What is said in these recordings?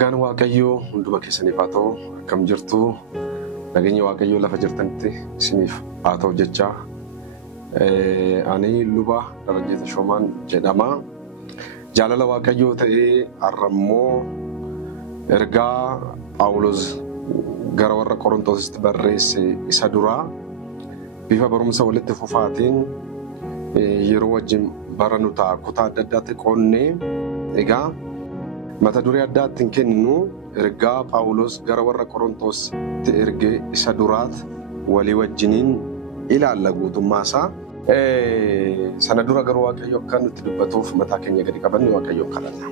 Nagaan Waaqayyoo hunduma keessaniif haa ta'u, akkam jirtu nageenya Waaqayyoo lafa jirtanitti isiniif haa ta'u jechaa. Ani luba Darajjee Tashoomaan jedhama. Jaalala Waaqayyoo ta'ee har'ammoo ergaa Phaawulos gara warra Qorontositti barreesse isa duraa bifa barumsa walitti fufaatiin yeroo wajjin barannu ta'a. Kutaa adda addaatti qoonnee egaa mata duree addaatiin kennu ergaa Phaawulos gara warra Qorontositti erge isa duraat walii wajjiniin ilaalla guutummaa isaa. Sana dura garuu Waaqayyo akka nutti dubbatuuf mataa keenya gadi qabanne Waaqayyoon kadhanna.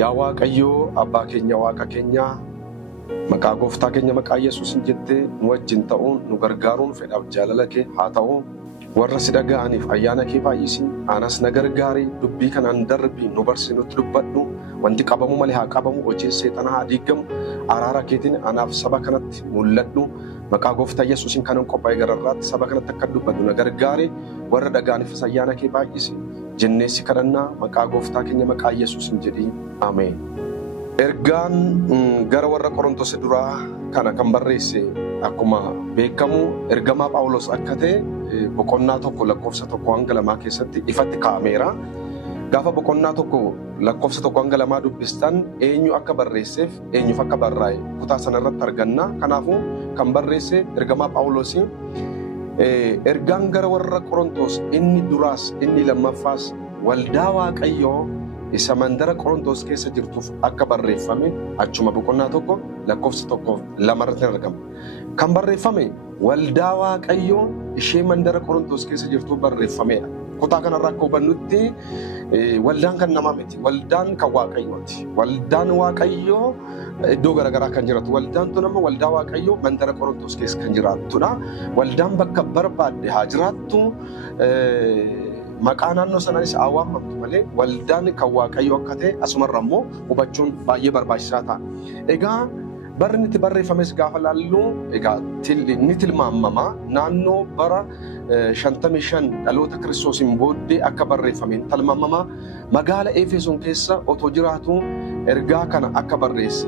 Yaa Waaqayyoo abbaa keenya waaqa keenya maqaa gooftaa keenya maqaa Yesuusin jettee nu wajjin ta'uun nu gargaaruun fedhaaf jaalala kee haa ta'u. Warra si dhaga'aniif ayyaana kee baay'isi. Anas na gargaari dubbii kanaan darbii nu barsiisi nutti dubbadhu. Wanti qabamu malee haa qabamu, hojiin seexanaa haa diigamu. Araara keetiin anaaf saba kanatti mul'adhu. Maqaa gooftaa Yesuusin kanan qophaa'e gararraatti saba kanatti akka dubbadhu na gargaari. Warra dhaga'aniif ayyaana kee baay'isi. Jenneessi kadhannaa maqaa gooftaa keenya maqaa Yesuusin jedhii. Ameen. Ergaan gara warra Qorontos duraa kana kan barreesse akkuma beekamu ergamaa Phaawulos akka ta'e boqonnaa tokko lakkoofsa tokko hanga lamaa keessatti ifatti kaa'ameera. Gaafa boqonnaa tokko lakkoofsa tokko hanga lamaa dubbistan eenyu akka barreesseef eenyuuf akka barraa'e kutaa sanarratti arganna. Kanaafuu kan barreesse ergamaa Phaawulos ergaan gara warra Qorontos inni duraas inni lammaffaas waldaa Waaqayyoo isa mandara Qorontos keessa jirtuuf akka barreeffame achuma boqonnaa tokko lakkoofsa tokko lamarratti argama. Kan barreeffame waldaa Waaqayyoo ishee mandara Qorontos keessa jirtuuf barreeffamedha. Kutaa kanarraa akka hubannutti waldaan kan namaa miti. Waldaan kan Waaqayyooti. Waldaan Waaqayyoo iddoo garaagaraa kan jiraatu. Waldaan tun amma waldaa Waaqayyoo mandara Qorontos keessa kan jiraattudha. Waldaan bakka barbaadde haa jiraattu. Maqaa naannoo sanaanis haa waamamtu malee waldaan kan Waaqayyoo akka ta'e asumarra immoo hubachuun baay'ee barbaachisaa ta'a. Egaa barri itti barreeffames gaafa laallu egaa ni tilmaamama naannoo bara 55 dhaloota Kiristoosiin booddee akka barreeffameen tilmaamama. Magaala Efesoon keessa otoo jiraatu ergaa kana akka barreesse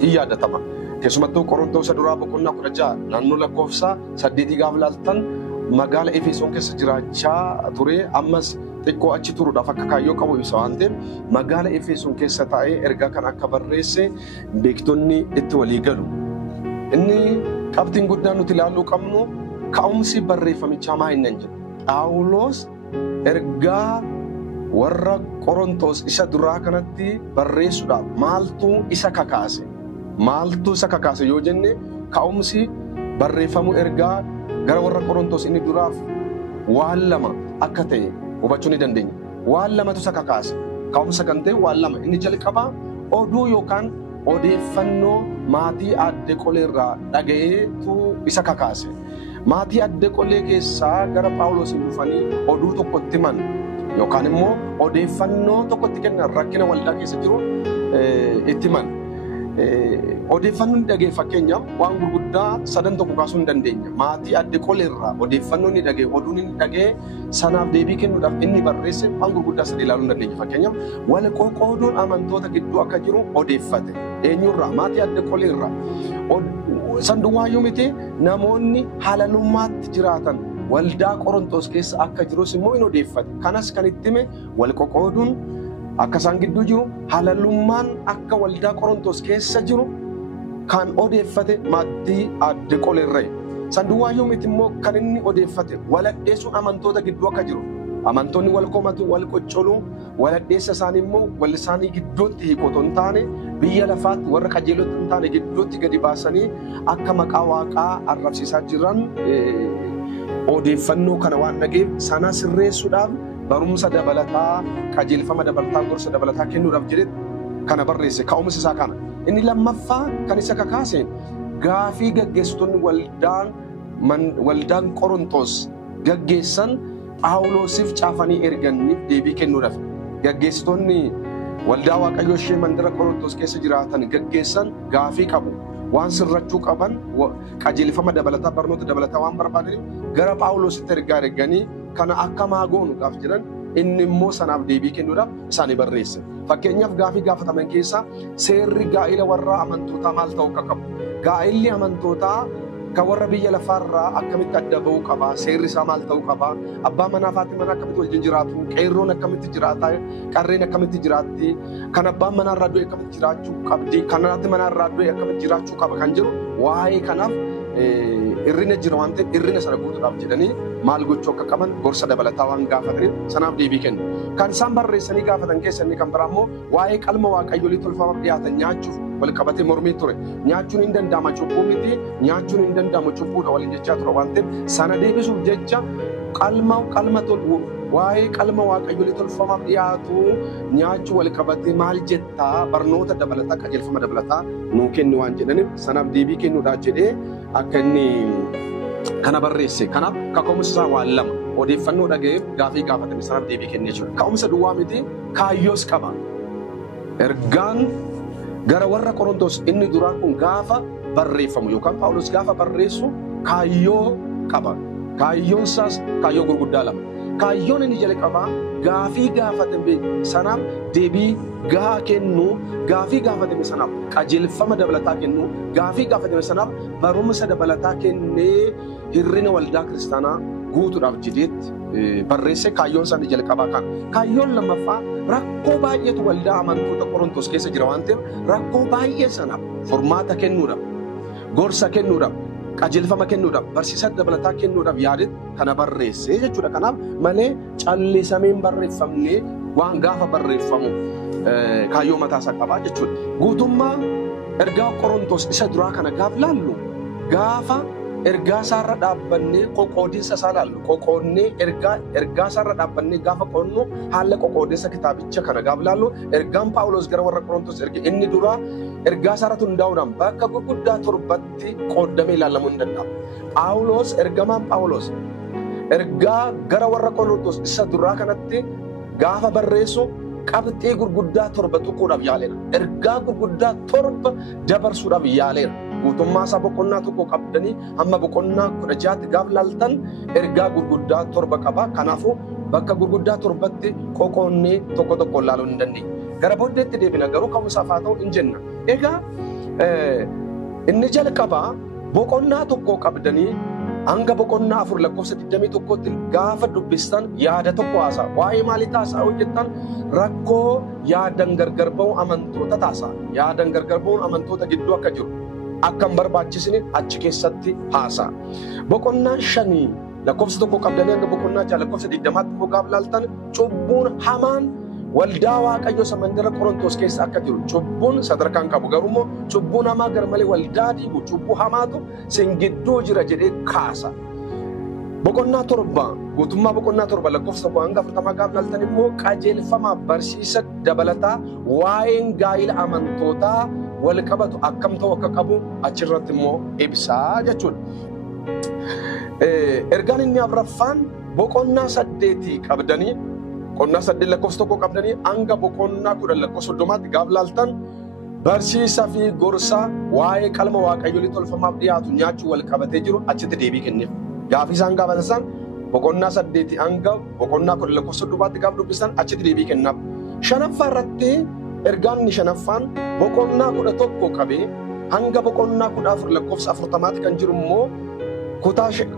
in yaadatama. Keessumattuu Qorontos duraa boqonnaa 16 naannoo lakkoofsa 8 gaafa laaltan magaala Efesoon keessa jiraachaa ture ammas xiqqoo achi turuudhaaf akka kaayyoo qabu ibsa waan ta'eef magaala Efesoon keessa taa'ee ergaa kan akka barreesse beektonni itti walii galu. Inni qabxiin guddaan nuti ilaaluu qabnu ka'umsi barreeffamichaa maa hin jedhu. Phaawulos ergaa warra Qorontos isa duraa kanatti barreessuudhaaf maaltu isa kakaase? Maaltu isa kakaase yoo jenne ka'umsi barreeffamu ergaa gara warra Qorontos inni duraaf waan lama akka ta'e hubachuu ni dandeenya. Waan lamatu isa kakaase. Ka'umsa kan ta'e waan lama. Inni jalqabaa oduu yookaan odeeffannoo maatii adde qoleerraa dhaga'eetu isa kakaase. Maatii adde qolee keessaa gara Phaawulos dhufanii oduu tokkotti himan yookaan immoo odeeffannoo tokkotti kennan rakkina waldaa keessa jiru itti himan. Odeeffannoon dhagee fakkeenyaaf waan gurguddaa sadan tokko kaasuu hin dandeenya. Maatii adde qoleerraa odeeffannoon ni dhagee oduun ni dhagee sanaaf deebii kennuudhaaf inni barreesse waan gurguddaa sadii ilaaluu hin dandeenya. Fakkeenyaaf wal qoqqooduun amantoota gidduu akka jiru odeeffate. Eenyurraa? Maatii adde qoleerraa. Sanduwaayyuu miti namoonni halalummaatti jiraatan waldaa Qorontos keessa akka jirus immoo hin odeeffate. Kanas kan itti hime wal qoqqooduun akka isaan gidduu jiru halalummaan akka waldaa Qorontos keessa jiru kan odeeffate maatii adde qoleerraa. Sanduwaayyuu miti immoo kan inni odeeffate waladheessuun amantoota gidduu akka jiru. Amantoonni wal komatu, wal qoccoluu, waladheessa isaanii immoo wal isaanii gidduutti hiikotoo hin taane biyya lafaatti warra qajeelota hin taane gidduutti gadi baasanii akka maqaa Waaqaa arrabsiisaa jiran odeeffannoo kana waan dhageef sana sirreessuudhaaf barumsa dabalataa, qajeelfama dabalataa, gorsa dabalataa kennuudhaaf jedhe kana barreesse. Ka'umsi isaa kana. Inni lammaffaa kan isa kakaase gaafii gaggeessitoonni waldaan Qorontos gaggeessan Phaawulosiif caafanii erganiif deebii kennuudhaaf. Gaggeessitoonni waldaa Waaqayyoo ishee mandara Qorontos keessa jiraatan gaggeessan gaafii qabu. Waan sirrachuu qaban qajeelfama dabalataa, barnoota dabalataa waan barbaadaniif gara Phaawulositti erganii kana akka maa goonuudhaaf jedhan inni immoo sanaaf deebii kennuudhaaf isaanii barreesse. Fakkeenyaaf gaafii gaafataman keessa seerri gaa'ila warra amantootaa maal ta'uu akka qabu. Gaa'illi amantootaa kan warra biyya lafaarraa akkamitti adda ba'uu qaba? Seerri isaa maal ta'uu qaba? Abbaa manaa fi haati manaa akkamitti wajjin jiraatu? Qeerroon akkamitti jiraata? Qarreen akkamitti jiraatti? Kan abbaan manaa irraa du'e akkamitti jiraachuu qabdi? Kan haati manaa irraa du'e akkamitti jiraachuu qaba kan jiru waa'ee kanaaf irrina jira waan ta'eef irrina sana guutuudhaaf jedhanii maal gochuu akka qaban gorsa dabalataa waan gaafataniif sanaaf deebii kennu. Kan isaan barreessanii gaafatan keessa inni kan biraa immoo waa'ee qalma waaqayyolii tolfamaaf dhiyaatan nyaachuuf wal qabatee mormii ture. Nyaachuun hin danda'ama cubbuu miti, nyaachuun hin danda'amu cubbuudha waliin jechaa ture waan ta'eef sana deebisuuf jecha qalma tolfuu waa'ee qalma waaqayyolii tolfamaaf dhiyaatu nyaachuu wal qabatee maal jettaa barnoota dabalataa qajeelfama dabalataa nuu kenni waan jedhaniif sanaaf deebii kennuudhaaf jedhee akka inni kana barreesse. Kanaaf kaka'umsa isaa waan lama odeeffannoo dhaga'eef gaafii gaafatame sanaaf deebii kennee jira. Ka'umsa duwwaa miti kaayyoos qaba. Ergaan gara warra Qorontos inni duraa kun gaafa barreeffamu yookaan Phaawulos gaafa barreessu kaayyoo qaba. Kaayyoon isaas kaayyoo gurguddaa lama. Kaayyoon inni jalqabaa gaafii gaafatame sanaaf deebii gahaa kennu, gaafii gaafatame sanaaf qajeelfama dabalataa kennu, gaafii gaafatame sanaaf barumsa dabalataa kennee hirrina waldaa kiristaanaa guutuudhaaf jedheetti barreesse. Kaayyoon isaanii jalqabaa kan. Kaayyoon lammaffaa rakkoo baay'eetu waldaa amantoota Qorontos keessa jira waan ta'eef rakkoo baay'ee sanaaf furmaata kennuudhaaf, gorsa kennuudhaaf, qajeelfama kennuudhaaf, barsiisa dabalataa kennuudhaaf yaadetti kana barreesse jechuudha. Kanaaf malee callisameen barreeffamnee waan gaafa barreeffamu kaayyoo mataasaa qabaa jechuudha. Guutummaa ergaa Qorontos isa duraa kana gaaf laallu gaafa ergaa isaarra dhaabbannee qoqqoodinsa isaa laallu qoqqoodnee ergaa isaarra dhaabbannee gaafa qoonnu haala qoqqoodinsa kitaabicha kana gaaf laallu ergaan Phaawulos gara warra Qorontos erge inni duraa ergaa isaarratti hundaa'uudhaan bakka gurguddaa torbatti qooddamee ilaalamuu hin danda'amu. Phaawulos ergamaan Phaawulos ergaa gara warra Qorontos isa duraa kanatti gaafa barreessu qabxii gurguddaa torba tuquudhaaf yaaleera. Ergaa gurguddaa torba dabarsuudhaaf yaaleera. Guutummaa isaa boqonnaa tokko qabdanii hamma boqonnaa 16 gaaf laaltan ergaa gurguddaa torba qaba. Kanaafuu bakka gurguddaa torbatti qoqqoonnee tokko tokko ilaaluu hin dandeenye. Gara booddeetti deebina garuu ka'umsaaf haa ta'u hin jenna. Egaa inni jalqabaa boqonnaa tokko qabdanii hanga boqonnaa 4 lakkoofsa 21tti gaafa dubbistan yaada tokko haasa'a. Waa'ee maalii taasisaa hojjettan? Rakkoo yaadan gargar ba'uu amantoota taasisaa. Yaadan gargar ba'uun amantoota gidduu akka jiru akka hin barbaachisne achi keessatti haasa'a. Boqonnaa 5 lakkoofsa tokko qabdanii hanga boqonnaa 6 lakkoofsa 20tti immoo gaaf laaltan cubbuun hamaan waldaa waaqayyoo isa mandara Qorontos keessa akka jiru cubbuun sadarkaan qabu garuu immoo cubbuun hamaa gar malee waldaa diigu cubbuu hamaatu sin gidduu jira jedhee kaasa. Boqonnaa 7 guutummaa boqonnaa 7 lakkoofsa 1 hanga 40 gaaf laaltan immoo qajeelfamaaf barsiisa dabalataa waa'een gaa'ila amantootaa wal qabatu akkam ta'u akka qabu achirratti immoo ibsaa jechuudha. Ergaan inni afuraffaan boqonnaa 8 qabdanii boqonnaa 8 lakkoofsa 1 qabdanii hanga boqonnaa 10 lakkoofsa 30tti gaaf laaltan barsiisa fi gorsa waa'ee qalma waaqayyolii tolfamaaf dhiyaatu nyaachuu wal qabatee jiru achitti deebii kenneef. Gaafii isaan gaafatan boqonnaa 8 hanga boqonnaa 10 lakkoofsa 30tti gaaf dubbisan achitti deebii kennaaf. Shanaffaa irratti ergaan inni shanaffaan boqonnaa 11 qabee hanga boqonnaa 14 lakkoofsa 40tti kan jiru immoo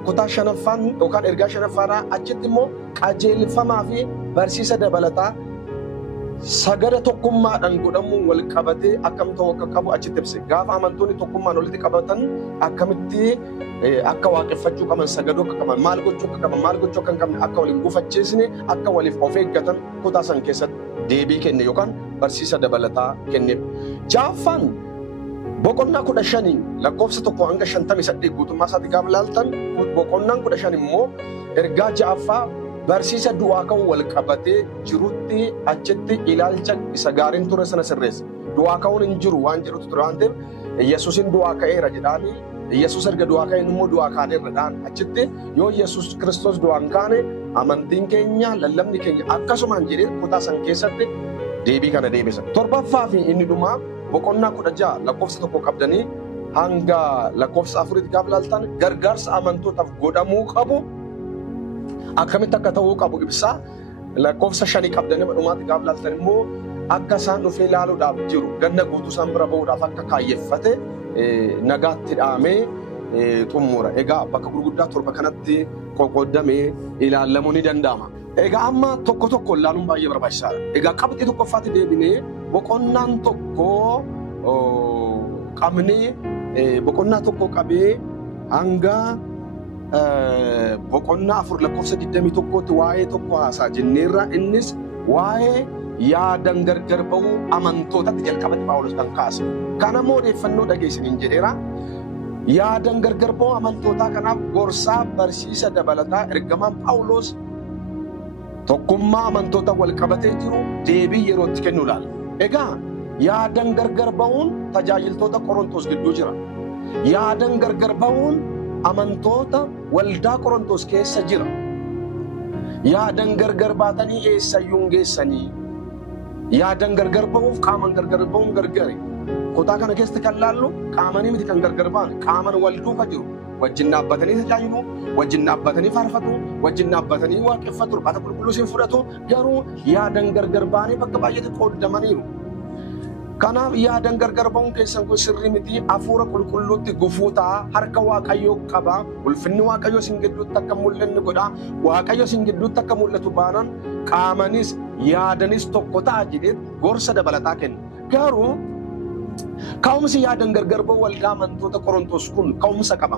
kutaa shanaffaan yookaan ergaa shanaffaadhaa achitti immoo qajeelfamaa fi barsiisa dabalataa sagada tokkummaadhaan godhamuun wal qabatee akkam ta'u akka qabu achitti ibse. Gaafa amantoonni tokkummaan walitti qabatan akkamitti akka waaqeffachuu qaban, sagaduu akka qaban, maal gochuu akka qaban, maal gochuu akka hin qabne akka waliin gufachiisne akka waliif of eeggatan kutaa san keessatti deebii kenne yookaan barsiisa dabalataa kenneef. Ja'affaan boqonnaa 15 lakkoofsa 1 hanga 58 guutummaa isaatti gaafa laaltan boqonnaan 15 immoo ergaa ja'affaa barsiisa du'aa kan wal qabatee jirutti achitti ilaalcha isa gaariin ture sana sirreessa. Du'aa ka'uun hin jiru waan jedhutu ture waan ta'eef Yesuusin du'aa ka'eera jedhaanii Yesuus erga du'aa ka'een immoo du'aa kaaneerradhaan achitti yoo Yesuus Kiristoos du'aan kaane amantiin keenya lallabni keenya akkasumaan jedhee kutaa san keessatti deebii kana deebisa. Torbaffaa fi inni dhumaa boqonnaa 16 lakkoofsa 1 qabdanii hanga lakkoofsa 4tti gaafa laaltan gargaarsa amantootaaf godhamuu qabu akkamitti akka ta'uu qabu ibsaa. lakkoofsa 5 qabdanii dhumaatti gaafa laaltan immoo akka isaan dhufee ilaaluudhaaf jiru ganna guutuu isaan bira ba'uudhaaf akka kaayyeffate nagaatti dhaamee xumura. Egaa bakka gurguddaa 7 kanatti qoqqoodamee ilaalamuu ni danda'ama. Egaa amma tokko tokko ilaaluun baay'ee barbaachisaadha. Egaa qabxii tokkoffaatti deebinee boqonnaan tokko qabnee boqonnaa tokko qabee hanga boqonnaa 4 lakkoofsa 21tti waa'ee tokko haasaa jenneerra. Innis waa'ee yaadan gargar ba'uu amantootatti jalqabatti Phaawulos kan kaase. Kana immoo odeeffannoo dhageessiniin jedheera. Yaadan gargar ba'uu amantootaa kanaaf gorsaa barsiisa dabalataa ergamaan Phaawulos tokkummaa amantoota wal qabatee jiru deebii yerootti kennu ilaalla. Egaa yaadan gargar ba'uun tajaajiltoota Qorontos gidduu jira. Yaadan gargar ba'uun amantoota waldaa Qorontos keessa jira. Yaadan gargar baatanii eessayyuu hin geessanii. Yaadan gargar ba'uuf qaaman gargar ba'uun gargari. Kutaa kana keessatti kan laallu qaamanii miti kan gargar ba'an qaaman wal duuka jiru. Wajjin dhaabbatanii tajaajilu, wajjin dhaabbatanii faarfatu, wajjin dhaabbatanii waaqeffatu, Qur'aana qulqulluu siin fudhatu. Garuu yaadan gargar ba'anii bakka baay'eetti qoodamaniiru. Kanaaf yaadan gargar ba'uun keessan kun sirrii miti. Hafuura qulqulluutti gufuu ta'a. Harka Waaqayyoo qaba. Ulfinni Waaqayyoo sin gidduutti akka mul'anni godha. Waaqayyo sin gidduutti akka mul'atu baanaan qaamanis yaadanis tokko ta'a jedhee gorsa dabalataa kenna. Garuu ka'umsi yaadan gargar ba'uu waldaa amantoota Qorontos kun ka'umsa qaba.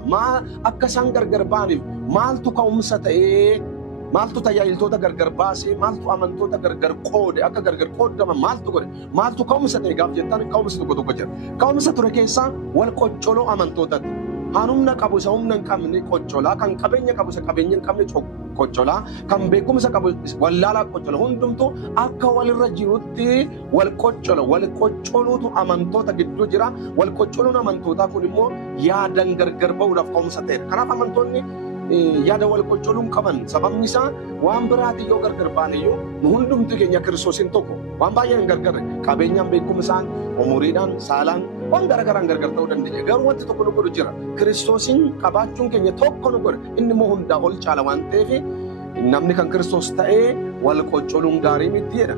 Akka isaan gargar ba'aniif maaltu ka'umsa ta'ee maaltu tajaajiltoota gargar baasee maaltu amantoota gargar qoode akka gargar qoodaman maaltu godhe maaltu ka'umsa ta'e gaaf jettaan ka'umsa tokko jira. Ka'umsa ture keessaa wal qoccoloo amantootatti. Humna qabu isa humna hin qabne qoccolaa, kan qabeenya qabu isa qabeenya hin qabne qoccolaa, kan beekumsa qabu wallaalaa qoccola. Hundumtuu akka walirra jirutti wal qoccola. Wal qoccoluutu amantoota gidduu jira. Wal qoccoluun amantootaa kun immoo yaadan gargar ba'uudhaaf ka'umsa ta'edha. Kanaaf amantoonni yaada wal qoccoluun qaban sababni isaa waan biraati yoo gargar baaneyyuu nu hundumti keenya Kiristoosiin tokko waan baay'ee hin gargarre qabeenyaan beekumsaan umuriidhaan saalaan waan garagaraan gargar ta'uu dandeenya. Garuu wanti tokko nu godhu jira. Kiristoosiin qabaachuun keenya tokko nu godha. Inni immoo hundaa ol caala waan ta'eef namni kan Kiristoos ta'ee wal qoccoluun gaarii miti jedha.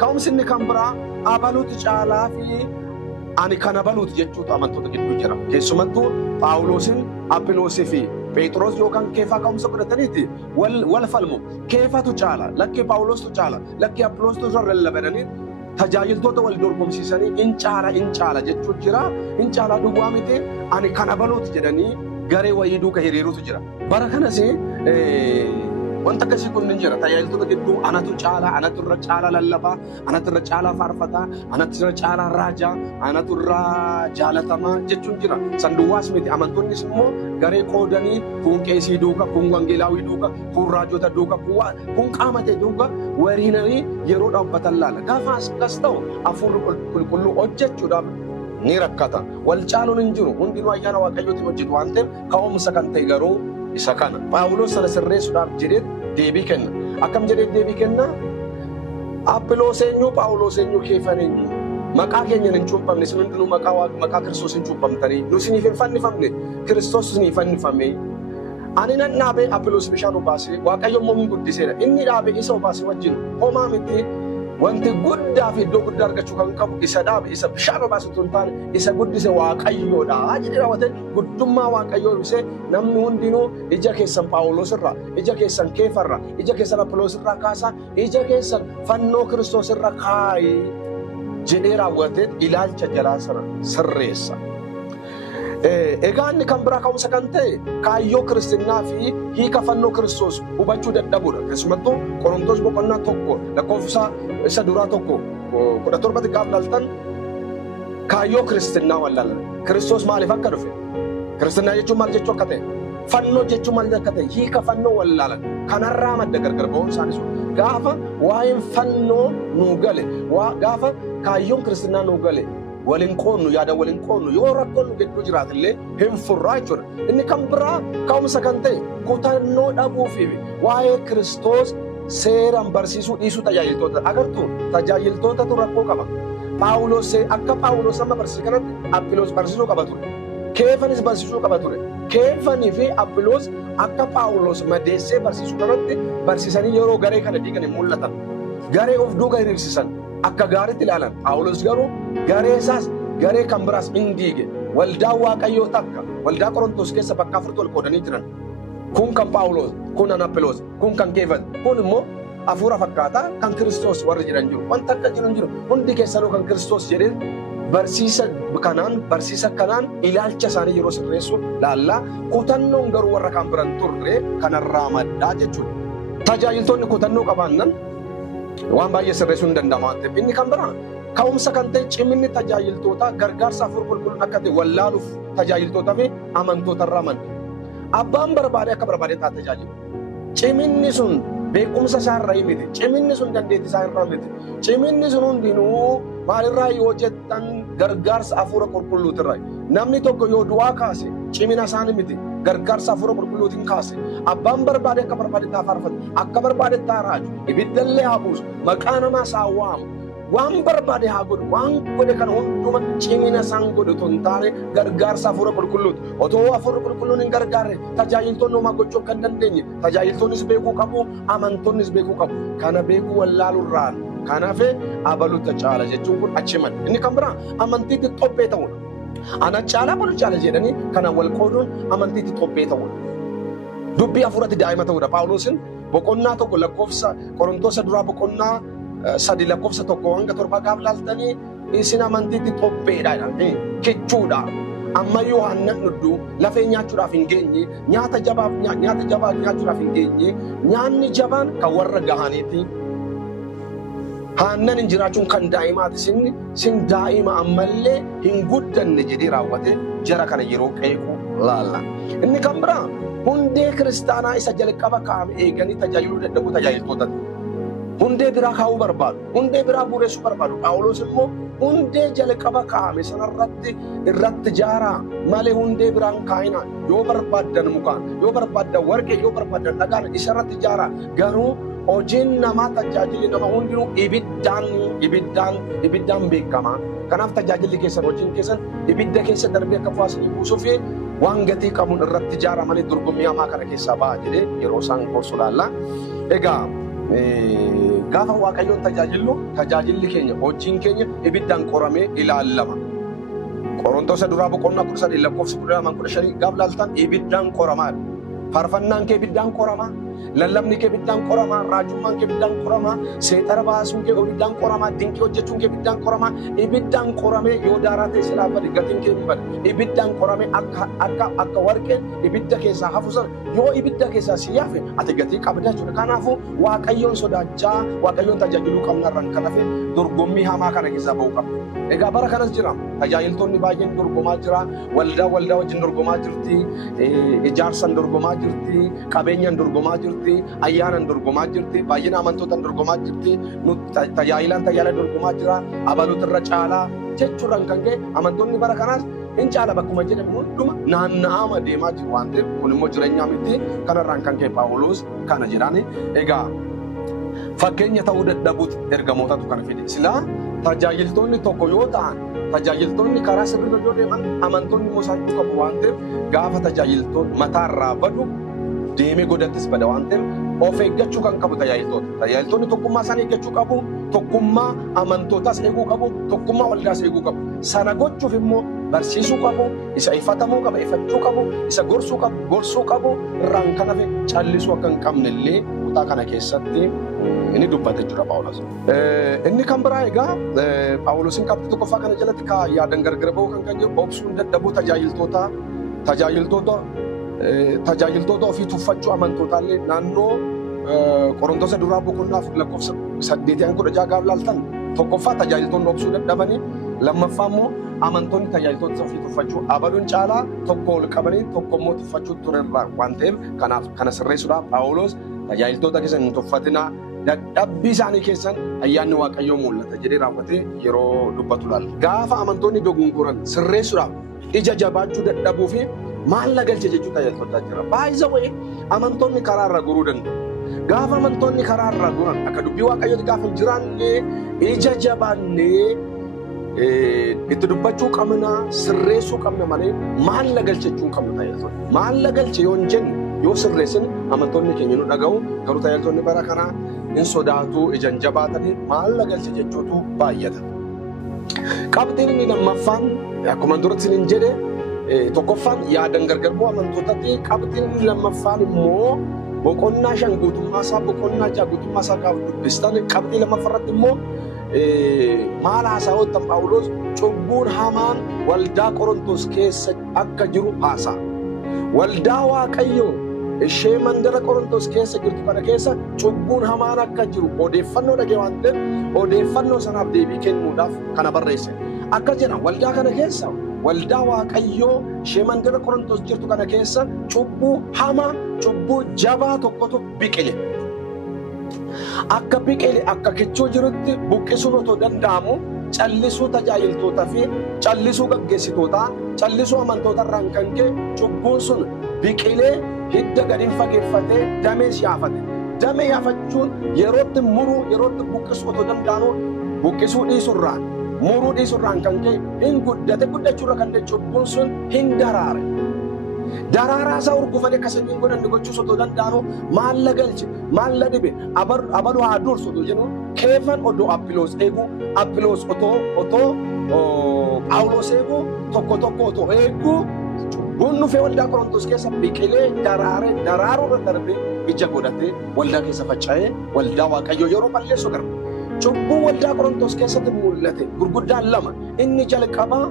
Ka'umsi inni kan biraa abaluuti caalaa fi ani kan abaluuti jechuutu amantoota gidduu jira. Keessumattuu Phaawulosin Aphiloosii fi Phexros yookaan Keefaa ka'umsa godhataniiti wal falmu. Keefatu caala, lakkee Phaawulostu caala, lakkee Aphiloostuu irra lallabanii tajaajiltoota wal dorgomsiisanii in caala jechuun jira. In caala duwwaa miti ani kan abaluuti jedhanii garee wayii duuka hiriirutu jira. Bara kanas wanta akkasii kun ni jira. Tajaajiltoota gidduu anatu caala, anatu irra caala lallabaa, anatu irra caala faarfataa, anatu irra caala raajaa, anatu irra jaalatamaa jechuun jira. Sanduwwaas miti. Amantoonnis immoo garee qoodanii kun qeesii duuka, kun wangeelaawii duuka, kun raajota duuka, kun qaamatee duuka wariinanii yeroo dhaabbatan laala. Gaafa akkas ta'u hafuurri qulqulluu hojjechuudhaaf ni rakkata. Wal caaluun hin jiru. Hundinuu ayyaana Waaqayyootiin hojjetu waan ta'eef ka'umsa kan ta'e garuu isa kana. Phaawulos sana sirreessuudhaaf jedhee deebii kenna. Akkam jedhee deebii kenna? Aphiloos eenyu, Phaawulos eenyu, Keefaan eenyu? Maqaa keenyan hin cuuphamne, isin hundinuu maqaa Kiristoos hin cuuphamtanii. Nu isiniif hin fannifamne, Kiristoos isiniif fannifame. Ani nan dhaabee Aphiloos bishaan obaasee, Waaqayyo immoo hin guddiseedha. Inni dhaabee isa obaasee wajjin homaa miti. Wanti guddaa fi iddoo guddaa argachuu kan qabu isa dhaabe, isa bishaan obaasutu hin taane, isa guddise Waaqayyoodha jedhee raawwate. Guddummaa Waaqayyoo ibsee namni hundinuu ija keessan Phaawulos irraa, ija keessan Keefaa irraa, ija keessan Aphiloos irraa kaasaa, ija keessan fannoo Kiristoos irra kaayi jedhee raawwatee ilaalcha jalaa sirreessa. Egaa inni kan biraa ka'umsa kan ta'e kaayyoo kiristinnaa fi hiika fannoo Kiristoos hubachuu dadhabuudha. Keessumattuu Qorontos boqonnaa 1 lakkoofsa isa duraa 17 gaafa laaltan kaayyoo kiristinnaa wallaalan. Kiristoos maaliif akka dhufe? Kiristinnaa jechuun maal jechuu akka ta'e? Fannoo jechuun maal akka ta'e? Hiika fannoo wallaalan. Kanarraa madda gargar ba'uun isaanii sun. Gaafa waa'een fannoo nuu gale, gaafa kaayyoon kiristinnaa nuu gale, waliin qoonnu yaada waliin qoonnu yoo rakkoon nu gidduu jiraatillee hin furraa jechuudha. Inni kan biraa ka'umsa kan ta'e kutannoo dhabuu fi waa'ee Kiristoos seeraan barsiisuu dhiisuu tajaajiltoota. Agartuu tajaajiltootatu rakkoo qaba. Phaawulos akka Phaawulos amma barsiise kanatti Aphiloos barsiisuu qaba ture. Keefanis barsiisuu qaba ture. Keefanii fi Aphiloos akka Phaawulos madeessee barsiisuu kanatti barsiisanii yeroo garee kana diigan mul'atan. Garee of duuga hiriirsisan akka gaariitti ilaalan. Phaawulos garuu garee isaas garee kan biraas hin diige. Waldaa Waaqayyoo takka waldaa Qorontos keessa bakka afur ol qoodanii jiran. Kun kan Phaawulos, kun kan Aphiloos, kun kan Keefas, kun immoo hafuura fakkaataa kan Kiristoos warri jiran jiru. Wanta akka jiran jiru hundi keessanuu kan Kiristoos jedhee barsiisa kanaan ilaalcha isaanii yeroo sirreessu laallaa kutannoon garuu warra kan biran turre kanarraa maddaa jechuudha. Tajaajiltoonni kutannoo qabaannan waan baay'ee sirreessuu hin danda'amu waan ta'eef inni kan biraa ka'umsa kan ta'e ciminni tajaajiltootaa gargaarsa hafuura qulqulluun akka ta'e wallaaluuf tajaajiltootaa fi amantootarraa madda. Abbaan barbaade akka barbaade ta'a tajaajilu. Ciminni sun beekumsa isaa irraa miti. Ciminni sun dandeettii isaa irraa miti. Ciminni sun hundinuu maalirraa yoo jettan gargaarsa hafuura qulqulluutirraa. Namni tokko yoo du'aa kaase cimina isaanii miti. Gargaarsa hafuura qulqulluutiin kaase. Abbaan barbaade akka barbaade ta'a faarfatu. Akka barbaade ta'a raaju. Ibiddallee haa buusu. Maqaa namaa isaa waamu. Waan barbaade haa godhu. Waan godhe kana hunduma cimina isaan godhu tun taane gargaarsa hafuura qulqulluuti. Otoo hafuura qulqulluun hin gargaarre tajaajiltoonni homaa gochuu akka hin dandeenye. Tajaajiltoonnis beekuu qabu, amantoonnis beekuu qabu. Kana beekuu wallaaluurraan. Kanaafuu abaluuta caala jechuun kun achiman. Inni kan biraa amantiitti xobbee ta'uudha. Ana caalaa balu caala jedhanii kana wal qooduun amantiitti xobbee ta'uudha. Dubbii hafuuratti daa'ima ta'uudha. Phaawulosin boqonnaa tokko lakkoofsa Qorontoos duraa boqonnaa 3 lakkoofsa 1 hanga 7 gaaf laaltanii isin amantiitti xobbeedha. Kichuudha. Ammayyuu aannan dhudduu lafee nyaachuudhaaf hin geenye nyaata jabaa nyaachuudhaaf hin geenye nyaanni jabaan kan warra gahaniiti. Aannan hin jiraachuun kan daa'imaati. Sin daa'ima ammallee hin guddanne jedhee raawwate jara kana yeroo qeequ laalla. Inni kan biraa hundee kiristaanaa isa jalqaba kaa'ame eeganii tajaajiluu dadhabuu tajaajiltootatti. Hundee biraa kaa'uu barbaadu. Hundee biraa bu'uureessuu barbaadu. Phaawulos immoo hundee jalqaba kaa'ame sanarratti irratti jaaraa malee hundee biraan kaa'inaa. Yoo barbaaddan mukaan, yoo barbaaddan warqee, yoo barbaaddan dhagaan isarratti jaaraa. Garuu hojiin namaa tajaajilli nama hundinuu ibiddaan beekama. Kanaaf tajaajilli keessan hojiin keessan ibidda keessa darbee akka faasii buusuu fi waan gatii qabuun irratti jaaraa malee dorgommii hamaa kana keessaa ba'a jedhee yeroo isaan gorsu laalla. Egaa gaafa Waaqayyoon tajaajilli keenya hojiin keenya ibiddaan qoramee ilaalama. Qorontoos duraa boqonnaa 13 lakkoofsa 15 gaaf laaltan ibiddaan qoramaa. Faarfannaan kee ibiddaan qoramaa. Lallabni kee ibiddaan qoramaa. Raajummaan kee ibiddaan qoramaa. Seexara baasuun kee ibiddaan qoramaa. Dinqii hojjechuun kee ibiddaan qoramaa. Ibiddaan qoramee yoo daaraa ta'e silaa bade gatiin kee hin bade. Ibiddaan qoramee akka warqee ibidda keessaa hafu sana yoo ibidda keessaa si yaafe ati gatii qabda jechuudha. Kanaafuu Waaqayyoon sodaachaa Waaqayyoon tajaajiluu qabnarraan kan hafe dorgommii hamaa kana keessaa ba'uu qabna. Egaa bara kanas jira. Tajaajiltoonni baay'een dorgomaa jira. Waldaa wajjin dorgomaa jirti. Ijaarsaan dorgomaa jirti. Qabeenyaan dorgomaa jirti. Ayyaanan dorgomaa jirti. Baay'ina amantootaan dorgomaa jirti. Tajaajila dorgomaa jira. Abaluutirra caalaa jechuudhaan kan ka'e amantoonni bara kanaas hin caala bakkuma jedhamu hunduma naanna'ama deemaa jiru waan ta'eef kun immoo jireenyaa miti. Kanarraan kan ka'e Phaawulos kana jedhaani. Egaa fakkeenya ta'uu dadhabuuti ergamootatu kana fide. Silaa tajaajiltoonni tokko yoo ta'an tajaajiltoonni karaa sirriirra yoo deeman amantoonni immoo isaan qabu waan ta'eef gaafa tajaajiltoonni mataarraa badu deemee godattis bada waan ta'eef of eeggachuu kan qabu tajaajiltoota. Tajaajiltoonni tokkummaa isaanii eeggachuu qabu, tokkummaa amantootaas eeguu qabu, tokkummaa waldaas eeguu qabu. Sana gochuuf immoo barsiisuu qabu, isa ifatamuu qaba, ifachuu qabu, isa gorsuu qabu, irraan kan hafe callisuu akka hin qabne illee kutaa kana keessatti inni dubbate jechuudha Phaawulos. Inni kan biraa egaa Phaawulosin qabxii tokkoffaa kana jalatti yaadan gargar ba'uu kan jiru obsuun dadhabuu tajaajiltoota ofii tuffachuu amantootallee naannoo Qorontoos duraa boqonnaa lakkoofsa 8-16 gaaf laaltan tokkoffaa tajaajiltoonni obsuu dadhabanii lammaffaa immoo amantoonni tajaajiltoota ofii tuffachuu abaluun caalaa tokko ol qabanii tokko immoo tuffachuu turerraa waan ta'eef kanaaf kana sirreessuudhaaf Phaawulos tajaajiltoota keessan hin tuffatinaa dadhabbii isaanii keessan ayyaanni Waaqayyoo mul'ata jedhee raawwatee yeroo dubbatu laalla. Gaafa amantoonni dogongoran sirreessuudhaaf ija jabaachuu dadhabuu fi maal na galche jechuu tajaajiltoota jira. Baay'isa wayii amantoonni karaa irra goruu danda'u. Gaafa amantoonni karaa irra goran akka dubbii Waaqayyooti gaafa hin jiraanne ija jabaannee itti dubbachuu qabna sirreessuu qabna malee maal la galchachuu qabna tajaajiltoonni. Maal la galche yoo hin jenne yoo sirreessin amantoonni keenya nu dhaga'u garuu tajaajiltoonni bara kanaa hin sodaatu ijaan jabaatanii maal la galche jechuutu baay'ata. Qabxiin inni lammaffaan akkuma duratti hin jedhe tokkoffaan yaadan gargar bu'u amantootatti. Qabxiin inni lammaffaan immoo boqonnaa 5 guutummaa isaa boqonnaa 6 guutummaa isaa gaafa dubbistan qabxii lammaffaarratti immoo maal haasa'oottan Phaawulos cubbuun hamaan waldaa Qorontos keessa akka jiru haasa'a. Waldaa Waaqayyoo ishee mandara Qorontos keessa jirtu kana keessa cubbuun hamaan akka jiru odeeffannoo dhagee waan ta'eef odeeffannoo sanaaf deebii kennuudhaaf kana barreesse. Akka jedhan waldaa kana keessa waldaa Waaqayyoo ishee mandara Qorontos jirtu kana keessa cubbuu hamaa cubbuu jabaa tokkotu biqile. Akka biqile akka kichuu jirutti buqqisuun otoo danda'amu callisuu tajaajiltootaa fi callisuu gaggeessitootaa callisuu amantoota irraan kan ka'e cubbuun sun biqilee hidda gadi fageeffatee damee yaafate. Damee yaafachuun yerootti muruu yerootti buqqisuu otoo danda'amu buqqisuu dhiisurraan muruu dhiisurraan kan ka'e hin guddate guddachuurra kan ta'e cubbuun sun hin daraare. Daraaraa isaa urgufanii akka sanyiin godhanne gochuus otoo danda'anu maal la galche maal la dibe abalu haa dursu otoo jennu keefan odoo Aphiloos eegu Aphiloos otoo Phaawulos eegu tokko otoo eegu cubbuun dhufee waldaa Qorontos keessa biqilee daraaruurra darbee ija godhatee waldaa keessa faca'ee waldaa Waaqayyoo yeroo balleessu garba. Cubbuun waldaa Qorontos keessatti mul'ate gurguddaan lama. Inni jalqabaa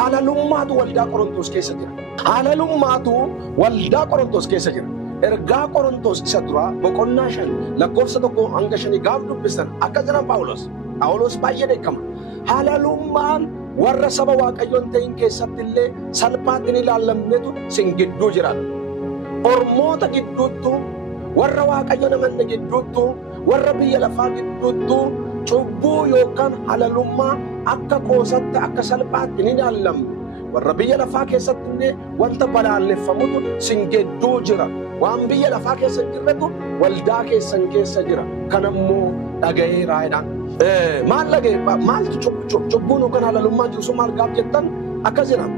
halalummaatu waldaa Qorontos keessa jira. Halalummaatu waldaa Qorontos keessa jira. Ergaa Qorontos isa duraa boqonnaa 5 lakkoofsa 1 hanga 5 gaaf dubbisan akka jiran Phaawulos baay'ee beekama. Halalummaan warra saba Waaqayyoon ta'in keessatti illee salphaatti ni ilaalamnetu sin gidduu jiraata. Ormoota gidduuttu warra Waaqayyo namanne gidduuttu warra biyya lafaa gidduuttu cubbuu yookaan halalummaa akka qoosatti akka salphaatti ni ilaalamne. Warra biyya lafaa keessatti illee wanta balaaleffamutu sin gidduu jira. Waan biyya lafaa keessa jirretu waldaa keessan keessa jira. Kanammoo dhaga'eeraa jedhaan. Maal dhaga'e maaltu cubbuun yookaan halalummaa jiru sun maal gaaf jettan akkas jedhama.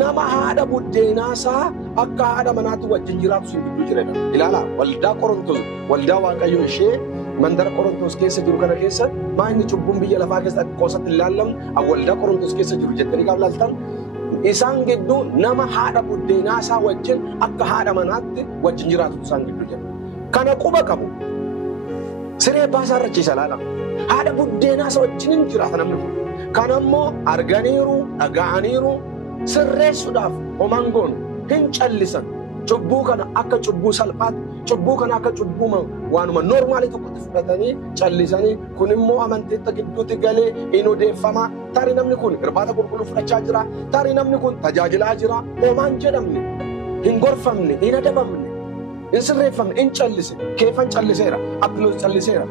Nama haadha buddeenaasaa akka haadha manaatti wajjin jiraatu sin gidduu jireedha. Ilaala waldaa Qorontos waldaa Waaqayyoo ishee mandara Qorontos keessa jiru kana keessa maanni cubbuun biyya lafaa keessa akka qoosatti ilaalamne waldaa Qorontos keessa jiru jettanii gaaf laaltan isaan gidduu nama haadha buddeenaasaa wajjin akka haadha manaatti wajjin jiraatu isaan gidduu jira. Kana quba qabu siree baasaa rachiisa laala. Haadha buddeenaasaa wajjin hin jiraata namni kun. Kanammoo arganiiru dhaga'aniiru sirreessuudhaaf homangoon hin callisan. Cubbuu kana akka cubbuu salphaatti cubbuu kana akka cubbuu waanuma noormaalii tokkotti fudhatanii callisanii kun immoo amanteetta gidduutti galee hin odeeffama. Tarii namni kun irbaata qulqulluu fudhachaa jira. Tarii namni kun tajaajilaa jira. Homaan jedhamne hin gorfamne hin adabamne hin sirreeffamne hin callise keefan calliseera Aphiloos calliseera.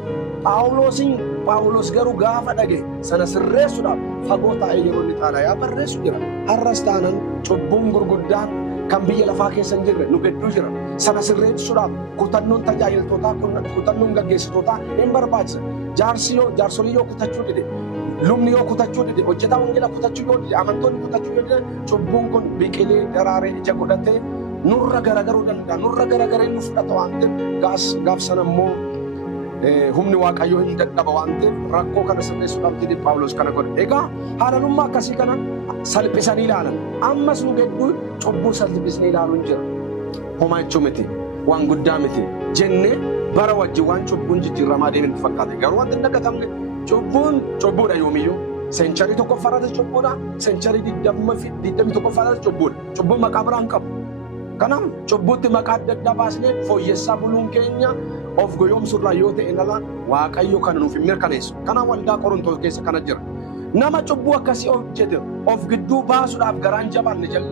Phaawulos garuu gaafa dhage sana sirreessuudhaaf fagoo taa'ee yeroo inni xaalayaa barreessu jira. Har'as taanan cubbuun gurguddaan kan biyya lafaa keessa hin jirre nu gidduu jira. Sana sirreessuudhaaf kutannoon tajaajiltootaa kutannoon gaggeessitootaa hin barbaachisa. Jaarsolii yoo kutachuu dide lubni yoo kutachuu dide hojjetaa wangeelaa kutachuu yoo dide amantoonni kutachuu yoo dide cubbuun kun biqilee daraaree ija godhatee nurra garagaruu danda'a. Nurra garagaree nu fudhata waan ta'eef gaaf sana immoo humni Waaqayyoo hin dadhaba waan ta'eef rakkoo kana sirreessuudhaaf jedhee Phaawulos kana godhe. Egaa halalummaa akkasii kana salphisanii ilaalan. Ammas nu gidduu cubbuu salphisanii ilaaluun jira. Homaa jechuu miti waan guddaa miti jennee bara wajjin waan cubbuun jijjiiramaa deemin fakkaate. Garuu wanti hin dagatamne cubbuudha yoomiyyuu. Seencharii tokkoffaarratti cubbuudha. Seencharii 21ffaarratti cubbuudha. Cubbuun maqaa biraan qabu. Kanaaf cubbuutti maqaa adda addaa baasnee fooyyessaa buluun keenya of goyoomsurraa yoo ta'e lala Waaqayyo kana nuuf hin mirkaneessu. Kanaaf waldaa Qorontos keessa kana jira. Nama cubbuu akkasii hojjete of gidduu baasuudhaaf garaan jabaanne jala.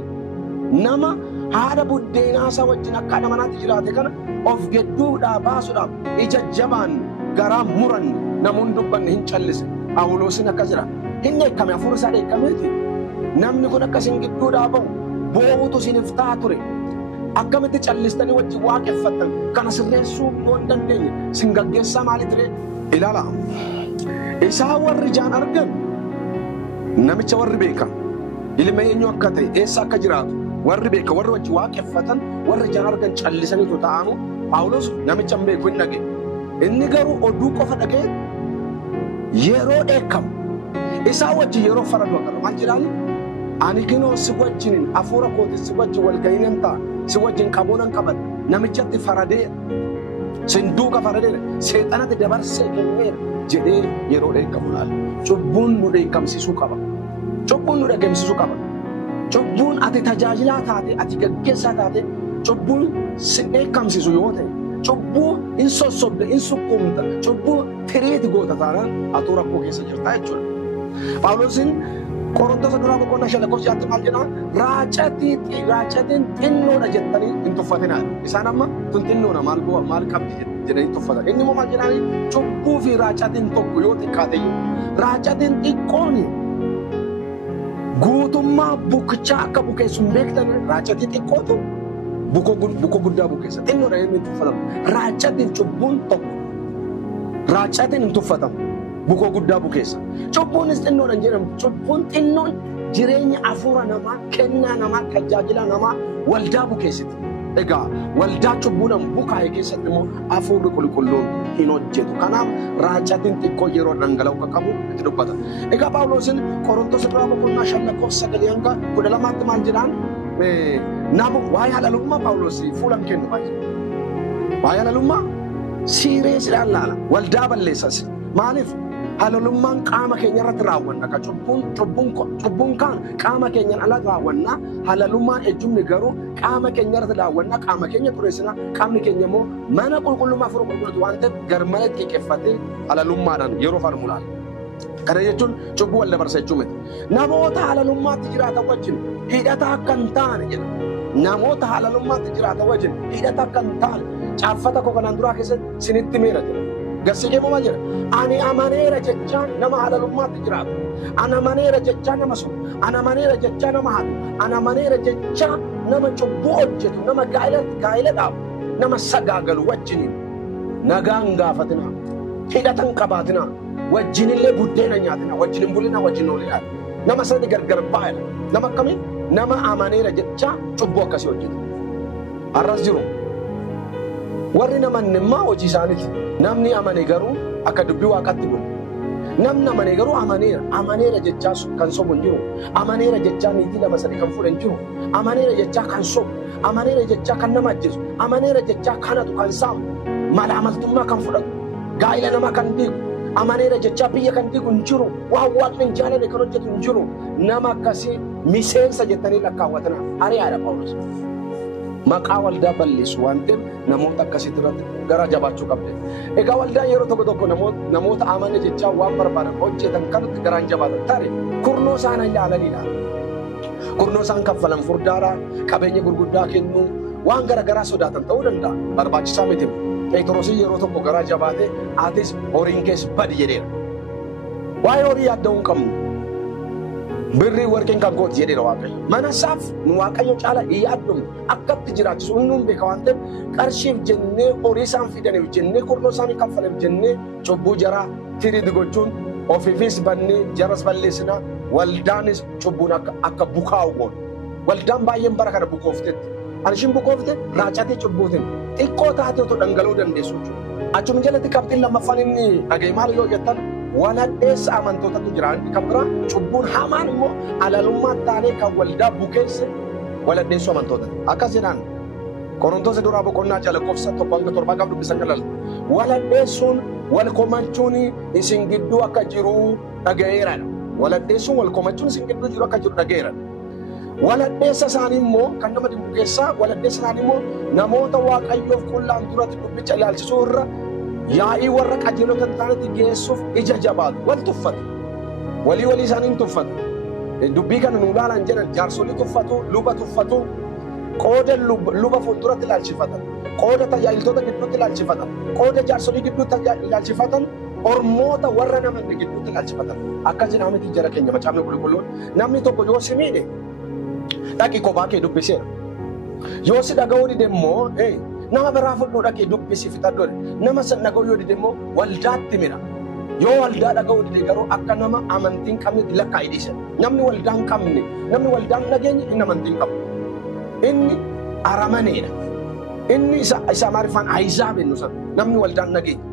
Nama haadha buddeenaasaa wajjin akka haadha manaatti jiraate kana of gidduudhaa baasuudhaaf ija jabaanne garaan muranne namuun dubbanne hin callise. Phaawulosin akkas jira. Hin eekkame hafuura isaa eekkameeti. Namni kun akkasiin gidduudhaa bahu boo'utu isiniif ta'a ture. Akkamitti callistanii wajjin waaqeffattan kana sirreessuu yoo hin dandeenye sin gaggeessaa maali ture? Ilaala. Isaa warri ijaan argan namicha warri beekan ilma eenyu akka ta'e eessa akka jiraatu warri beeka warri wajji waaqeffatan warri ijaan argan callisaniitu ta'anu Phaawulos namicha hin beeku hin dhage. Inni garuu oduu qofa dhagee yeroo dheekkamu isaa wajji yeroo faradu agarra maal jedhaani ani kinoo si wajjiniin hafuura kootiin si wajji walga'iineen ta'a si wajjin qabuunan qaban namichatti faradee sinduuqa faradee seexanatti dabarsee kenneera jedhee yeroo dheekkamu laala. Cubbuun nu dheekkamsiisuu qaba. Cubbuun nu dheekkamsiisuu qaba. Cubbuun ati tajaajilaa taate ati gaggeessaa taate cubbuun si dheekkamsiisu yoo ta'e cubbuu hin sossobde hin sukkuumta cubbuu tiriiti goota taanaan atu rakkoo keessa jirta jechuudha. Phaawulosin Qorontosa duraa boqonnaa 5 maal jedhaa raacatiin xinnoodha jettanii hin tuffatinaa. Isaan amma tun xinnoodha maal qabdi jedhanii tuffatan. Inni immoo maal jedhaani cubbuu fi raacatiin tokko yoo xiqqaate raacatiin xiqqooni guutummaa bukichaa akka bukeessu hin beektan raacatii xiqqootu buko guddaa bukeessa. Xinnoodha inni tuffatamu. Raacatiin cubbuun tokko raacatiin hin tuffatamu. Buko guddaa bukeessa. Cubbuunis xinnoodhaan jedhamu. Cubbuun xinnoon jireenya hafuura namaa, kennaa namaa, tajaajila namaa waldaa bukeessiti. Egaa waldaa cubbuudhaan bukaa'e keessatti immoo hafuurri qulqulluun hin hojjetu. Kanaaf raacatiin xiqqoo yeroo dhangala'u akka qabu itti dubbata. Egaa Phaawulosin Qorontosa duraa boqonnaa 5:9-12 maal jedhaan nama waa'ee halalummaa Phaawulos fuulan kennu baay'ee. Waa'ee halalummaa siireessidhaan laala. Waldaa balleessas. Maaliif? Halalummaan qaama keenya irratti raawwanna. Cubbuun kaan qaama keenyaan ala raawwanna. Halalummaan ejjumni garuu qaama keenya irratti raawwanna. Qaama keenya xureessina. Qaamni keenya immoo mana qulqullummaa furu qulqulluutu waan ta'eef garmalee xiqqeeffatee halalummaadhaan yeroo falmu laala. Kana jechuun cubbuu wal dabarsa jechuu miti. Namoota halalummaatti jiraatan wajjin hidhata akka hin taane jedha. Namoota halalummaatti jiraatan wajjin hidhata akka hin taane caaffata koo kanaan duraa keessatti sinitti meera jedha. Garsiikee moo maal jedha? Ani amaneera jechaan nama halalummaatti jiraatu. Ani amaneera jechaan nama sun. Ani amaneera jechaan nama haatu. Ani amaneera jechaan nama cubbuu hojjetu. Nama gaa'ela dhaabu. Nama sagaagalu wajjiniin. Nagaan gaafatina. Hidhatan qabaatina. Wajjinillee buddeena nyaatina. Wajjinin bulina wajjin oolina. Nama sadi gargar baay'ina. Nama akkamii? Nama amaneera jechaan cubbuu akkasii hojjetu. Har'as jiru. Warri namanni immoo hojii isaaniiti. Namni amane garuu akka dubbii waaqatti bulu. Namni amane garuu amaneera jechaa kan sobu hin jiru. Amaneera jechaa niitii lama sadii kan fuudhan jiru. Amaneera jechaa kan sobu. Amaneera jechaa kan nama ajjeesu. Amaneera jechaa kanatu kan saamu. Malaamaltummaa kan fudhatu. Gaa'ila namaa kan diigu. Amaneera jechaa biyya kan diigu hin jiru. Waan waaqni hin jaallanne kan hojjetu hin jiru. Nama akkasii miseensa jettanii lakkaawwatana. Ari'aadha Phaawulos. Maqaa waldaa balleessu waan ta'eef namoota akkasitti irratti gara jabaachuu qabde. Egaa waldaan yeroo tokko namoota amane jechaa waan barbaadan hojjetan kanatti garaan jabaatan taane kurnoo isaan ilaalanidha. Kurnoo isaan kaffalan furdaadhaa qabeenya gurguddaa kennuu waan garagaraa sodaatan ta'uu danda'a. Barbaachisaa miti. Phexroosii yeroo tokko garaa jabaatee atis horiin keessa badi jedheera. Waa'ee horii yaadda'uu hin qabnu. Birrii warqeen kan kooti jedheera Waaqayyo. Mana isaaf nu Waaqayyo caala yaaddomu akkatti jiraachisu hunduun beeka waan ta'eef qarshiif jennee horii isaan fidaniif jennee kurnoo isaanii kaffaleef jennee cubbuu jaraa tiriidi gochuun ofiifis bannee jaras balleessinaa waldaanis cubbuun akka bukaa'u goona. Waldaan baay'een bara kana bukooftetti. Ani ishiin bukoofte raacatee cubbuutiin xiqqoo taatee otoo dhangala'uu dandeessu jechuudha. Achuma jalatti qabxiin lammaffaan inni dhaga'e maal yoo jettan waladheessa amantootatu jiraan kan biraa cubbuun hamaan immoo halalummaa taanee kan waldaa bukeesse waladheessu amantootati. Akkas jedhaan Qorontosa duraa boqonnaa 6:1-7 qalala. Waladheessuun wal komachuun isin gidduu akka jiru dhaga'eera. Waladheessuun wal komachuun isin gidduu jiru akka jiru dhaga'eera. Waladheessa isaanii immoo kan nama dhibu keessaa waladheessa isaanii immoo namoota Waaqayyoof qullaan duratti dubbicha ilaalchisuu irra yaa'ii warra qajeelota ta'anitti geessuuf ija jabaatu wal tuffatu. Walii isaanii hin tuffatu. Dubbii kana nu ilaalan jedhan jaarsolii tuffatu, luba tuffatu, qooda luba fuulduratti ilaalchifatan, qooda tajaajiltoota gidduutti ilaalchifatan, qooda jaarsolii gidduutti ilaalchifatan, ormoota warra namanne gidduutti ilaalchifatan. Akkas jedhaa miti jara keenya macaafni qulqulluun namni tokko yoo si miidhe dhaqi kophaa kee dubbiseera. Yoo si dhaga'uu dide immoo nama biraa fudhuu dhaqee dubbisi fixadhoodha. Nama san dhaga'uu yoo dide immoo waldaatti mira. Yoo waldaa dhaga'uu dide garuu akka nama amantii hin qabnetti lakkaa'ee dhiise. Namni waldaa hin qabne, namni waldaa hin dhageenye inni amantii hin qabu. Inni aramaneedha. Inni isa Amaariffaan Ahizaab jennu sana namni waldaa hin dhageenye.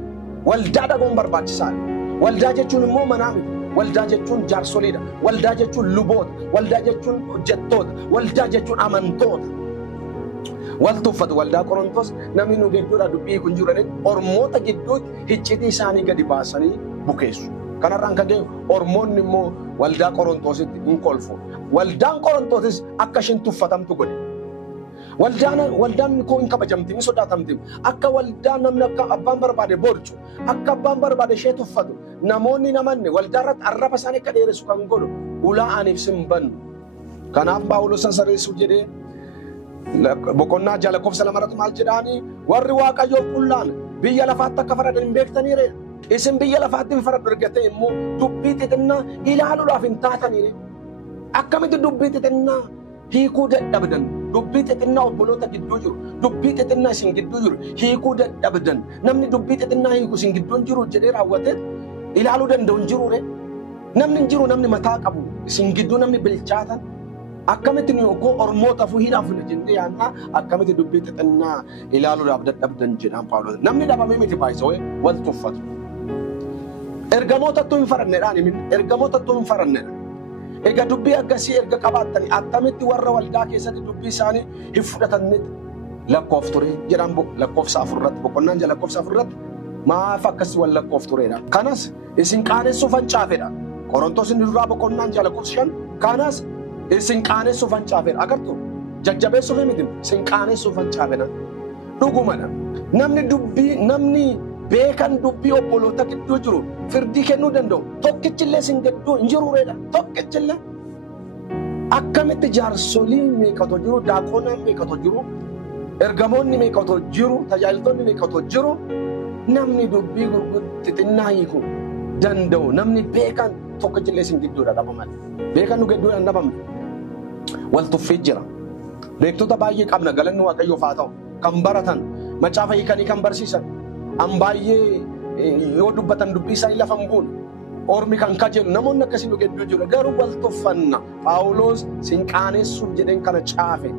Waldaa dhaga'uun barbaachisaadha. Waldaa jechuun immoo manaa miti. Waldaa jechuun jaarsoleedha. Waldaa jechuun luboota. Waldaa jechuun hojjettoota. Waldaa jechuun amantoota. Wal tuffatu waldaa Qorontos namni nu gidduudha dubbii kun jiraniin ormoota gidduutti iccitii isaanii gadi baasanii bukeessu. Kanarraan kan ga'e ormoonni immoo waldaa Qorontositti hin kolfu. Waldaan Qorontosis akka isheen tuffatamtu godhe. Waldaan koo hin kabajamti, ni sodaatamti. Akka waldaan namni akka abbaan barbaade borcu, akka abbaan barbaade ishee tuffatu, namoonni namanne waldaa irratti arraba isaanii akka dheeressu kan godhu ulaa aniif sin bannu. Kanaaf Phaawulos sassareessuuf jedhee boqonnaa ja'a lakkoofsa 2 maal jedhaanii warri Waaqayyoof qullaan biyya lafaatti akka faradan hin beektaniire. Isin biyya lafaatti hin faradhu argatee immoo dubbii xixinnaa ilaaluudhaaf hin taataniire. Akkamitti dubbii xixinnaa hiikuu dadhabdan? Dubbii xixinnaa obboloota gidduu jiru, dubbii xixinnaa isin gidduu jiru hiikuu dadhabdan. Namni dubbii xixinnaa hiiku isin gidduu jiru jedhee raawwatee ilaaluu danda'u hin jiruure. Namni hin jiru, namni mataa qabu isin gidduu namni bilchaatan. Akkamitti nu ogoo ormoota fuudhaaf jennee yaannaa akkamitti dubbii xixinnaa ilaaluudhaaf dadhabdan jedhaan Phaawulos. Namni dhabamee miti baay'isawee wal tuffatu. Ergamootattuu hin farannedhaan ergamootattuu hin farannedha. Egaa dubbii akkasii erga qabaattanii attamitti warra waldaa keessatti dubbii isaanii hin fudhatannetti lakkoofture jedhaan lakkoofsa 4 irratti boqonnaan ja'a lakkoofsa 4 irratti maaf akkasii wal lakkooftureedha. Kanas isin qaanessuuf hancaafedha. Qorontos inni duraa boqonnaan ja'a lakkoofsa 5 kanas isin qaanessuuf hancaafedha. Agartu jajjabeessuuf miti isin qaanessuuf hancaafedha. Dhugumadha. Namni beekan dubbii obboloota gidduu jiru firdii kennuu danda'u tokkichillee isin gidduu hin jiruureedha. Tokkichillee akkamitti jaarsolii meeqatu jiru, daaqonaan meeqatu jiru, ergamoonni meeqatu jiru, tajaajiltoonni meeqatu jiru, namni dubbii xixinnaa hiikuu danda'u namni beekan tokkichillee isin gidduudha dhabaman. Beekan nu gidduudhaan dhabamne wal tuffii jira. Beektota baay'ee qabna, galanni Waaqayyoof haa ta'u, kan baratan macaafa hiikanii kan barsiisan. An baay'ee yoo dubbatan dubbii isaanii lafa hin buune ormi kan kajeelu namoonni akkasii nu gidduu jiru. Garuu wal tuffanna. Phaawulos sin qaanessuuf jedheen kana caafe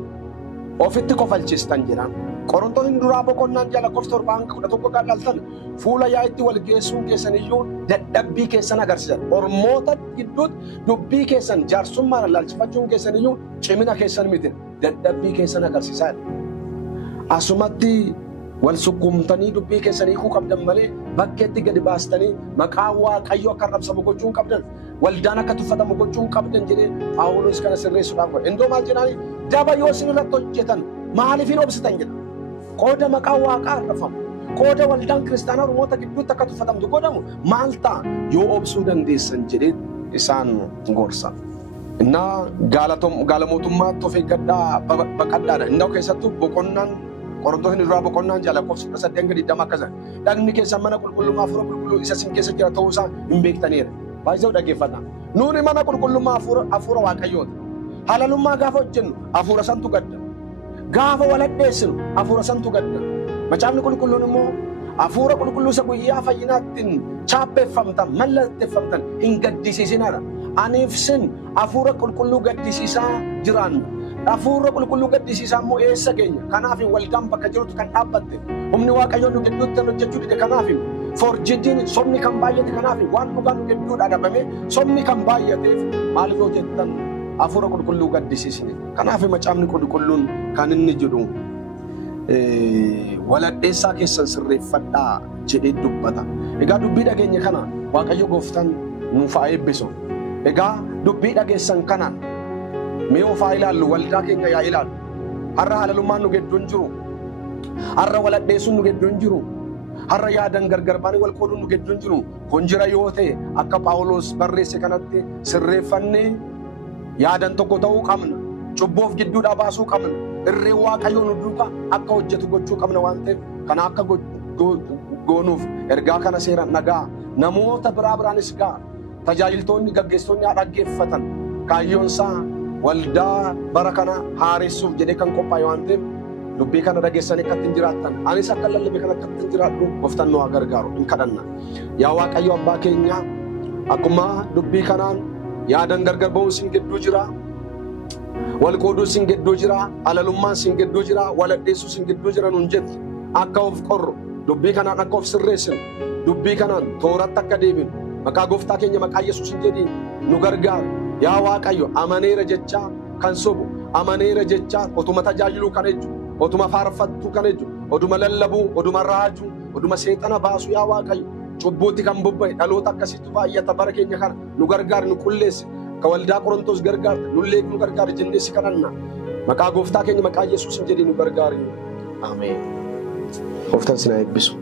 ofitti kofalchistan jedhaan. Qorontos inni duraa boqonnaan ja'a lakkoofsa 7 kan dhaltan fuula yaa'itti wal geessuun keessan iyyuu dadhabbii keessan agarsiisan. Ormoota gidduutti dubbii keessan jaarsummaan laalchifachuun keessan iyyuu cimina keessan miti dadhabbii keessan agarsiisaa. Asumatti wal sukkumtanii dubbii keessan hiikuu qabdan malee bakkeetti gadi baastanii maqaa Waaqayyoo akka arrabsamu gochuu hin qabdan. Waldaan akka tuffatamu gochuu hin qabdan jedhee Phaawulos kana sirreessuudhaaf godhe. Indoo maal jedhaanii daba yoo isin irratti hojjetan maaliif hin obsitan jedha. Qooda maqaa Waaqaa arrafamu, qooda waldaan kiristaanaa ormoota gidduutti akka tuffatamtu godhamu maal ta'a yoo obsuu dandeessan jedhee isaan gorsa. Innaa gaalamootummaatti of eeggadhaa baqadhaadha. Innaa keessattuu boqonnaan Qorontos inni duraa boqonnaan ja'a lakkoofsa 8 akkasa dhagni keessan mana qulqullummaa hafuura qulqulluu isa sin keessa jira ta'uu isaa hin beektaniire. Baay'ee dhaggeeffadhaa. Nuuni mana qulqullummaa hafuura Waaqayyooti. Halalummaa gaafa hojjennu hafuura santu gadda. Gaafa waladheessinu hafuura santu gadda. Macaafni qulqulluun immoo hafuura qulqulluu isa guyyaa fayyinaattiin chaappeeffamtan mallatteeffamtan hin gaddisiisinaadha. Aniif sin hafuura qulqulluu gaddisiisaa jiraanna. Hafuura qulqulluu gaddisiisaa immoo eessa keenya? Kanaaf waldaan bakka jirutti kan dhaabbatte humni Waaqayyoo nu gidduutti kan hojjechuu dide. Kanaaf forjidiin sobni kan baay'ate. Kanaaf waan dhugaan nu gidduudhaa dhabame sobni kan baay'ateef maaliif yoo jettan hafuura qulqulluu gaddisiisne. Kanaaf macaafni qulqulluun kan inni jedhu waladheessaa keessan sirreeffadhaa jedhee dubbata. Egaa dubbii dhageenya kana Waaqayyo gooftaan nuuf haa eebbisu. Egaa dubbii dhageessan kanaan mee ofaa ilaallu, waldaa keenya yaa ilaallu. Har'a halalummaan nu gidduu hin jiru. Har'a waladheessuun nu gidduu hin jiru. Har'a yaadan gargar baanii wal qooduun nu gidduu hin jiru. Kun jira yoo ta'e akka Phaawulos barreesse kanatti sirreeffannee yaadan tokko ta'uu qabna. Cubboof gidduudhaa baasuu qabna. Irree Waaqayyoo nu duukaa akka hojjetu gochuu qabna waan ta'eef kana akka goonuuf ergaa kana seeraan nagaa namoota biraanis gaa tajaajiltoonni gaggeessitoonni haa dhaggeeffatan. Kaayyoon isaa waldaa bara kana haaressuuf jedhee kan qophaa'e waan ta'eef dubbii kana dhageessanii akkatti hin jiraattan anis akka lallabe kana akkatti hin jiraadhu gooftaan nu haa gargaaru hin kadhanna. Yaa Waaqayyo abbaa keenya akkuma dubbii kanaan yaadan gargar ba'uun sin gidduu jira, wal qooduu sin gidduu jira, alalummaan sin gidduu jira, wal addeessuu sin gidduu jira nun jette akka of qorru dubbii kanaan akka of sirreessinu dubbii kanaan tooratti akka deebinu maqaa gooftaa keenya maqaa Yesuus hin jedhiin nu gargaara. Yaa Waaqayyo amaneera jechaa kan sobu amaneera jechaa otuma tajaajiluu kan ejju otuma faarfattuu kan ejju oduma lallabuu oduma raajuu oduma seexana baasu yaa Waaqayyo cubbuutti kan bobba'e dhaloota akkasitti baay'ata bara keenya kana nu gargaari nu qulleessi akka waldaa Qorontos gargaarte nullee nu gargaari jennee si kadhanna maqaa gooftaa keenya maqaa Yesuus hin jedhiin nu gargaari. Ameen. Gooftaan si haa eebbisu.